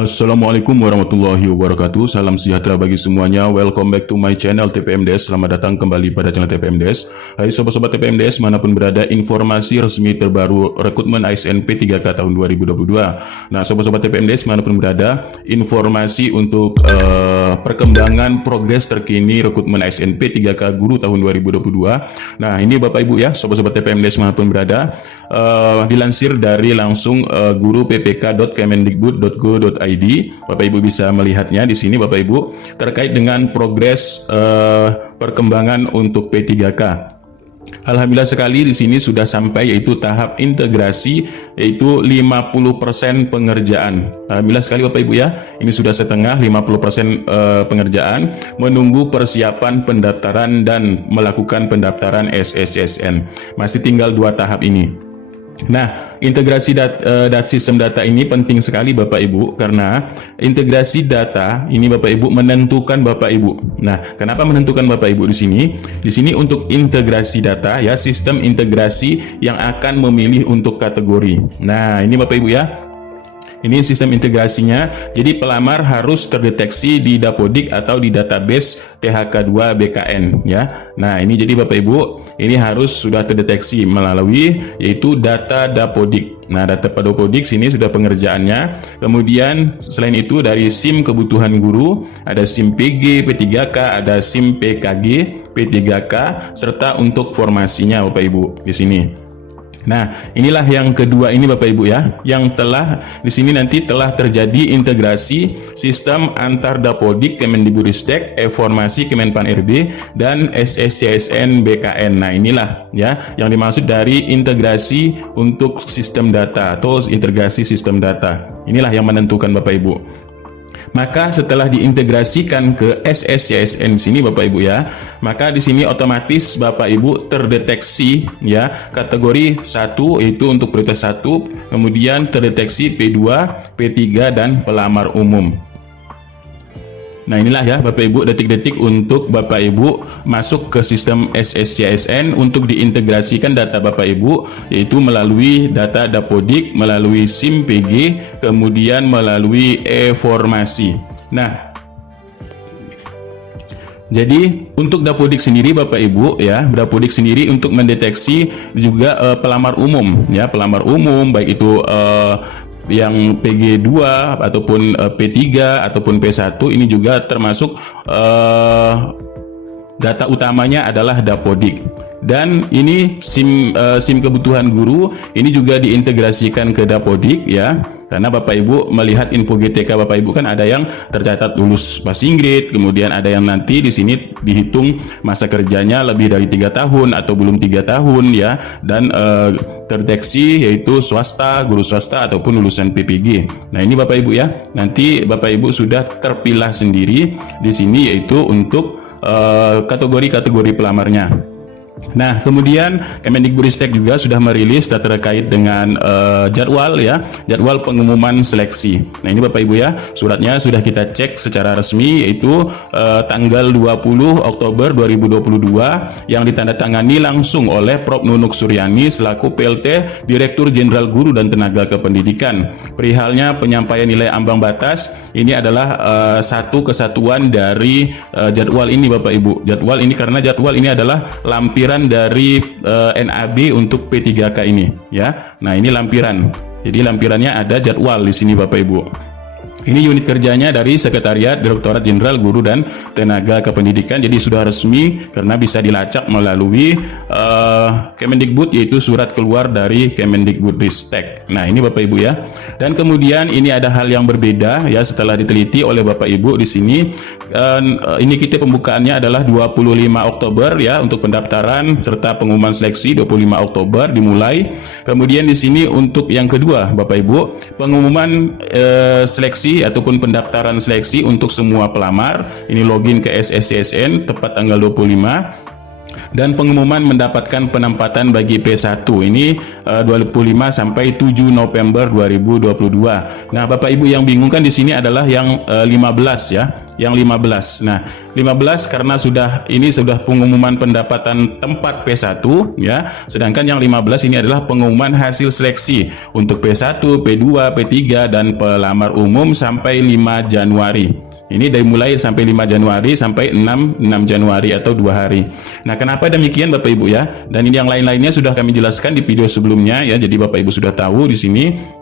Assalamualaikum warahmatullahi wabarakatuh. Salam sejahtera bagi semuanya. Welcome back to my channel TPMDes. Selamat datang kembali pada channel TPMDes. Hai sobat-sobat TPMDes, manapun berada, informasi resmi terbaru rekrutmen ASN P3K tahun 2022. Nah, sobat-sobat TPMDes, manapun berada, informasi untuk perkembangan progres terkini rekrutmen ASN P3K Guru tahun 2022. Nah, ini Bapak Ibu ya, sobat-sobat TPMDes manapun berada, dilansir dari langsung guru ppk.kemendikbud.go.id. Bapak Ibu bisa melihatnya di sini Bapak Ibu terkait dengan progres perkembangan untuk P3K. Alhamdulillah sekali di sini sudah sampai yaitu tahap integrasi, yaitu 50% pengerjaan. Alhamdulillah sekali Bapak Ibu ya. Ini sudah setengah 50% pengerjaan, menunggu persiapan pendaftaran dan melakukan pendaftaran SSCSN. Masih tinggal 2 tahap ini. Nah, integrasi sistem data ini penting sekali Bapak Ibu, karena integrasi data ini Bapak Ibu menentukan Bapak Ibu. Nah, kenapa menentukan Bapak Ibu di sini? Di sini untuk integrasi data ya, sistem integrasi yang akan memilih untuk kategori. Nah, ini Bapak Ibu ya. Ini sistem integrasinya. Jadi pelamar harus terdeteksi di Dapodik atau di database THK2 BKN ya. Nah, ini jadi Bapak Ibu, ini harus sudah terdeteksi melalui yaitu data Dapodik. Nah, data Dapodik sini sudah pengerjaannya. Kemudian selain itu dari SIM kebutuhan guru, ada SIM PG P3K, ada SIM PKG P3K, serta untuk formasinya Bapak Ibu di sini. Nah, inilah yang kedua ini Bapak Ibu ya, yang telah di sini nanti telah terjadi integrasi sistem antar Dapodik Kemendikbudristek, e-formasi Kemenpan RB dan SSCSN BKN. Nah, inilah ya yang dimaksud dari integrasi untuk sistem data atau integrasi sistem data. Inilah yang menentukan Bapak Ibu. Maka setelah diintegrasikan ke SSCSN sini Bapak Ibu ya, maka di sini otomatis Bapak Ibu terdeteksi ya kategori 1 itu untuk prioritas 1, kemudian terdeteksi P2, P3 dan pelamar umum. Nah, inilah ya Bapak Ibu detik-detik untuk Bapak Ibu masuk ke sistem SSCSN untuk diintegrasikan data Bapak Ibu, yaitu melalui data Dapodik, melalui SIM PG, kemudian melalui e-formasi. Nah, jadi untuk Dapodik sendiri Bapak Ibu ya, Dapodik sendiri untuk mendeteksi juga pelamar umum ya, pelamar umum baik itu yang PG2 ataupun P3 ataupun P1, ini juga termasuk data utamanya adalah Dapodik. Dan ini SIM kebutuhan guru ini juga diintegrasikan ke Dapodik ya. Karena Bapak Ibu melihat info GTK Bapak Ibu kan ada yang tercatat lulus passing grade, kemudian ada yang nanti di sini dihitung masa kerjanya lebih dari 3 tahun atau belum 3 tahun ya, dan terdeteksi yaitu swasta, guru swasta ataupun lulusan PPG. Nah, ini Bapak Ibu ya. Nanti Bapak Ibu sudah terpilah sendiri di sini yaitu untuk kategori-kategori pelamarnya. Nah, kemudian Kemendikbudristek juga sudah merilis data terkait dengan jadwal ya, jadwal pengumuman seleksi. Nah, ini Bapak Ibu ya, suratnya sudah kita cek secara resmi yaitu tanggal 20 Oktober 2022 yang ditandatangani langsung oleh Prof. Nunuk Suryani selaku PLT Direktur Jenderal Guru dan Tenaga Kependidikan. Perihalnya penyampaian nilai ambang batas ini adalah satu kesatuan dari jadwal ini Bapak Ibu. Jadwal ini karena jadwal ini adalah lampiran dari NAB untuk P3K ini ya. Nah, ini lampiran. Jadi lampirannya ada jadwal di sini Bapak Ibu. Ini unit kerjanya dari Sekretariat Direktorat Jenderal Guru dan Tenaga Kependidikan. Jadi sudah resmi karena bisa dilacak melalui Kemendikbud, yaitu surat keluar dari Kemendikbudristek. Nah, ini Bapak Ibu ya. Dan kemudian ini ada hal yang berbeda ya setelah diteliti oleh Bapak Ibu di sini. Ini kita pembukaannya adalah 25 Oktober ya untuk pendaftaran serta pengumuman seleksi 25 Oktober dimulai. Kemudian di sini untuk yang kedua Bapak Ibu, pengumuman seleksi ataupun pendaftaran seleksi untuk semua pelamar. Ini login ke SSCSN tepat tanggal 25. Dan pengumuman mendapatkan penempatan bagi P1 ini 25 sampai 7 November 2022. Nah, Bapak Ibu yang bingung kan di sini adalah yang 15 ya, yang 15. Nah, 15 karena sudah pengumuman pendapatan tempat P1 ya. Sedangkan yang 15 ini adalah pengumuman hasil seleksi untuk P1, P2, P3 dan pelamar umum sampai 5 Januari. Ini dari mulai sampai 5 Januari sampai 6 Januari atau 2 hari. Nah, kenapa demikian Bapak Ibu ya? Dan ini yang lain-lainnya sudah kami jelaskan di video sebelumnya ya. Jadi Bapak Ibu sudah tahu di sini.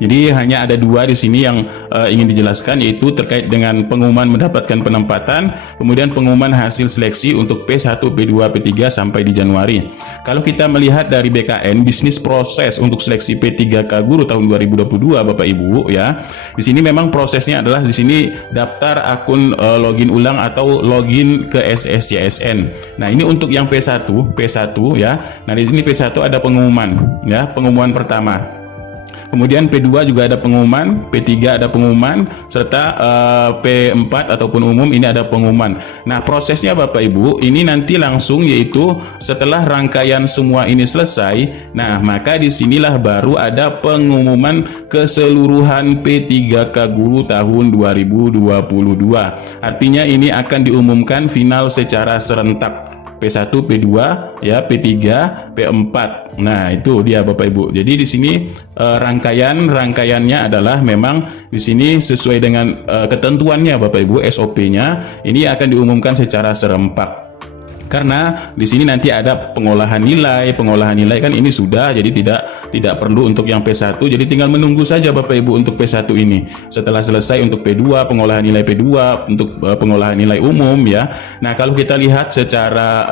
Jadi hanya ada dua di sini yang ingin dijelaskan, yaitu terkait dengan pengumuman mendapatkan penempatan, kemudian pengumuman hasil seleksi untuk P1, P2, P3 sampai di Januari. Kalau kita melihat dari BKN, bisnis proses untuk seleksi P3K guru tahun 2022 Bapak Ibu ya. Di sini memang prosesnya adalah di sini daftar akun login ulang atau login ke SSCSN. Nah, ini untuk yang P1 ya. Nah, di sini P1 ada pengumuman ya, pengumuman pertama. Kemudian P2 juga ada pengumuman, P3 ada pengumuman, serta P4 ataupun umum ini ada pengumuman. Nah, prosesnya Bapak Ibu, ini nanti langsung yaitu setelah rangkaian semua ini selesai, nah maka disinilah baru ada pengumuman keseluruhan P3K guru tahun 2022. Artinya ini akan diumumkan final secara serentak. P1, P2, ya, P3, P4. Nah, itu dia Bapak Ibu. Jadi di sini rangkaiannya adalah memang di sini sesuai dengan ketentuannya Bapak Ibu, SOP-nya ini akan diumumkan secara serempak. Karena di sini nanti ada pengolahan nilai kan ini sudah, jadi tidak perlu untuk yang P1, jadi tinggal menunggu saja Bapak Ibu untuk P1 ini. Setelah selesai untuk P2, pengolahan nilai P2, untuk pengolahan nilai umum ya. Nah, kalau kita lihat secara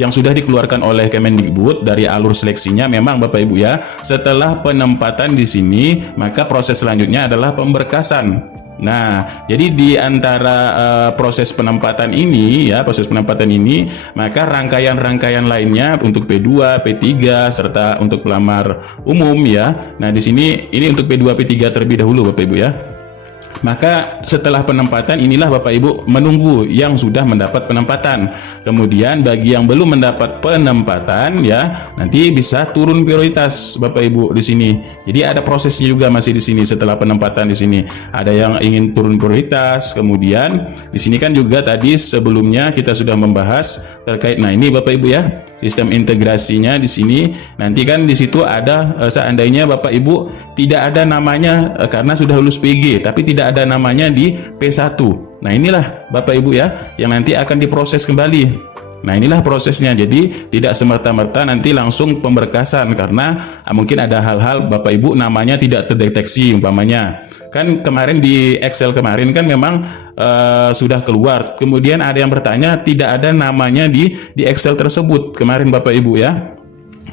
yang sudah dikeluarkan oleh Kemendikbud dari alur seleksinya, memang Bapak Ibu ya, setelah penempatan di sini, maka proses selanjutnya adalah pemberkasan. Nah, jadi di antara proses penempatan ini ya, maka rangkaian lainnya untuk P2, P3 serta untuk pelamar umum ya. Nah, di sini ini untuk P2, P3 terlebih dahulu Bapak Ibu ya. Maka setelah penempatan inilah Bapak Ibu menunggu yang sudah mendapat penempatan. Kemudian bagi yang belum mendapat penempatan ya, nanti bisa turun prioritas Bapak Ibu di sini. Jadi ada prosesnya juga masih di sini setelah penempatan di sini. Ada yang ingin turun prioritas, kemudian di sini kan juga tadi sebelumnya kita sudah membahas terkait, nah ini Bapak Ibu ya, sistem integrasinya di sini. Nanti kan di situ ada seandainya Bapak Ibu tidak ada namanya karena sudah lulus PG tapi tidak ada namanya di P1. Nah, inilah Bapak Ibu ya yang nanti akan diproses kembali. Nah, inilah prosesnya. Jadi tidak semerta-merta nanti langsung pemberkasan karena mungkin ada hal-hal Bapak Ibu namanya tidak terdeteksi umpamanya. Kan kemarin di Excel kemarin kan memang sudah keluar. Kemudian ada yang bertanya tidak ada namanya di Excel tersebut kemarin Bapak Ibu ya.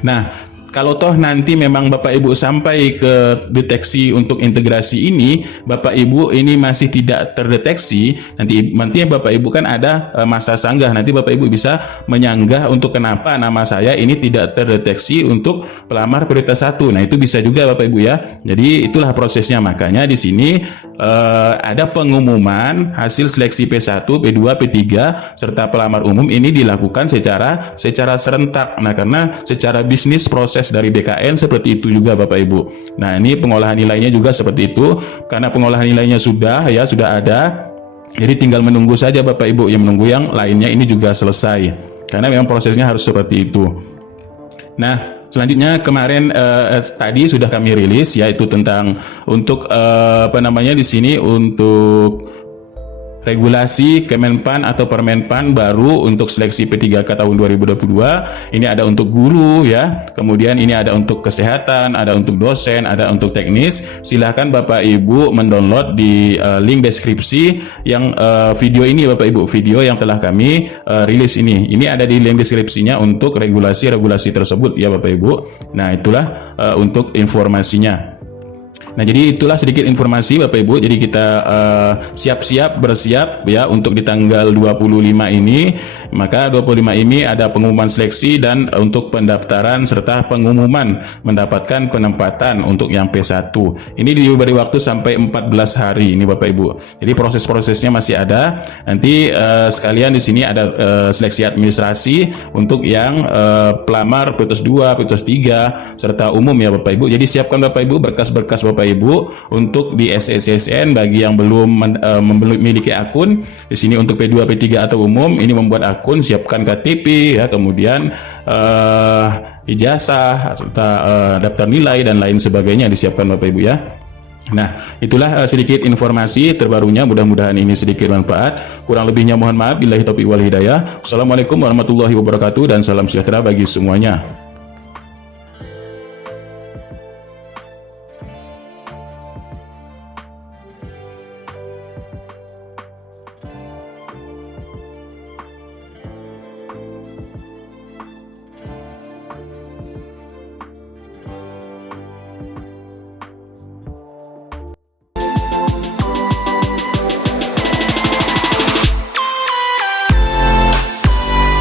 Nah, kalau toh nanti memang Bapak Ibu sampai ke deteksi untuk integrasi ini, Bapak Ibu ini masih tidak terdeteksi, nanti Bapak Ibu kan ada masa sanggah, nanti Bapak Ibu bisa menyanggah untuk kenapa nama saya ini tidak terdeteksi untuk pelamar prioritas 1. Nah, itu bisa juga Bapak Ibu ya. Jadi itulah prosesnya. Makanya di sini ada pengumuman hasil seleksi P1, P2, P3 serta pelamar umum ini dilakukan secara serentak. Nah, karena secara bisnis proses dari BKN seperti itu juga Bapak Ibu. Nah, ini pengolahan nilainya juga seperti itu. Karena pengolahan nilainya sudah ada. Jadi tinggal menunggu saja Bapak Ibu, yang menunggu yang lainnya ini juga selesai. Karena memang prosesnya harus seperti itu. Nah, selanjutnya kemarin tadi sudah kami rilis yaitu tentang untuk di sini untuk regulasi Kemenpan atau Permenpan baru untuk seleksi P3K tahun 2022. Ini ada untuk guru ya, kemudian ini ada untuk kesehatan, ada untuk dosen, ada untuk teknis. Silahkan Bapak Ibu mendownload di link deskripsi yang video ini Bapak Ibu, video yang telah kami rilis ini. Ini ada di link deskripsinya untuk regulasi tersebut ya Bapak Ibu. Nah, itulah untuk informasinya. Nah, jadi itulah sedikit informasi Bapak Ibu. Jadi kita siap-siap bersiap ya untuk di tanggal 25 ini. Maka 25 ini ada pengumuman seleksi dan untuk pendaftaran serta pengumuman mendapatkan penempatan untuk yang P1. Ini diberi waktu sampai 14 hari ini Bapak Ibu. Jadi proses-prosesnya masih ada. Nanti sekalian di sini ada seleksi administrasi untuk yang pelamar P2, P3 serta umum ya Bapak Ibu. Jadi siapkan Bapak Ibu berkas-berkas Bapak Ibu untuk di SSSN bagi yang belum memiliki akun. Di sini untuk P2, P3 atau umum ini membuat akun, siapkan KTP ya, kemudian ijazah serta daftar nilai dan lain sebagainya disiapkan Bapak Ibu ya. Nah, itulah sedikit informasi terbarunya, mudah-mudahan ini sedikit manfaat. Kurang lebihnya mohon maaf, billahi taufiq wal hidayah. Wassalamualaikum warahmatullahi wabarakatuh dan salam sejahtera bagi semuanya.